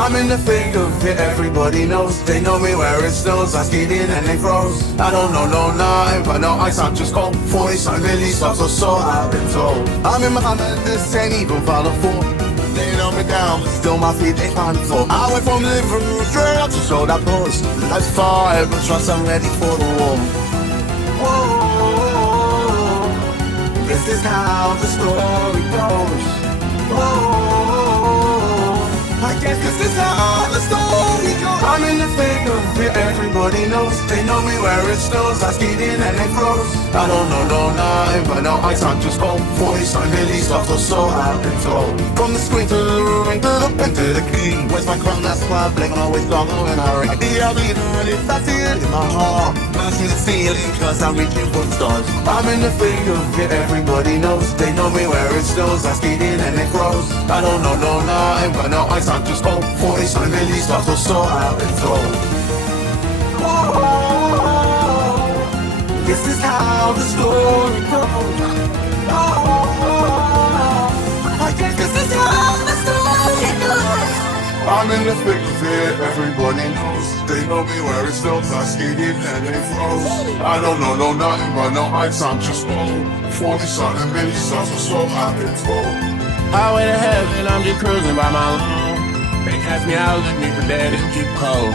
I'm in the thick of it, everybody knows. They know me where it snows, I skid in and they froze. I don't know no nine, but no ice, I'm just cold. 40 really stops or so I've been told. I'm in my mind, this ain't even follow for. They know me down, but still my feet they can't fall. I went from living room straight up to shoulder post. Life's far, but trust I'm ready for the war. Whoa, this is how the story goes. Whoa, I guess this is how the story goes. I'm in the thick of it, everybody knows. They know me where it snows, I skid in and they froze. I don't know no nine, but no ice, I'm just cold. 40 really stops or so I've been told. From the screen to the ring, to the pen to the key. Where's my crown, that's why I blink, always longer when I ring. The ugly if I see it in my heart. Matching the ceiling, cause I'm reaching for the stars. I'm in the thick of it, everybody knows. They know me where it snows, I skid in and it froze. I don't know no nine, but no ice, I'm just cold. 40 really stops or so I've been told. This is how the story goes. I guess this is how the story goes. I'm in the thick of it, everybody knows. They know me where it snows, I skid in and they froze. I don't know no nothing but no ice, I'm just cold. 40 really stops or so I've been told. Highway to heaven, I'm just cruising by my own. They cast me out, look me for dead and keep cold.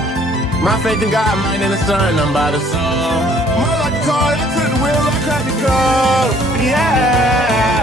My faith in God, mine in the sun, I'm by the soul. More like a car, I took the wheel, I cracked the code. Yeah.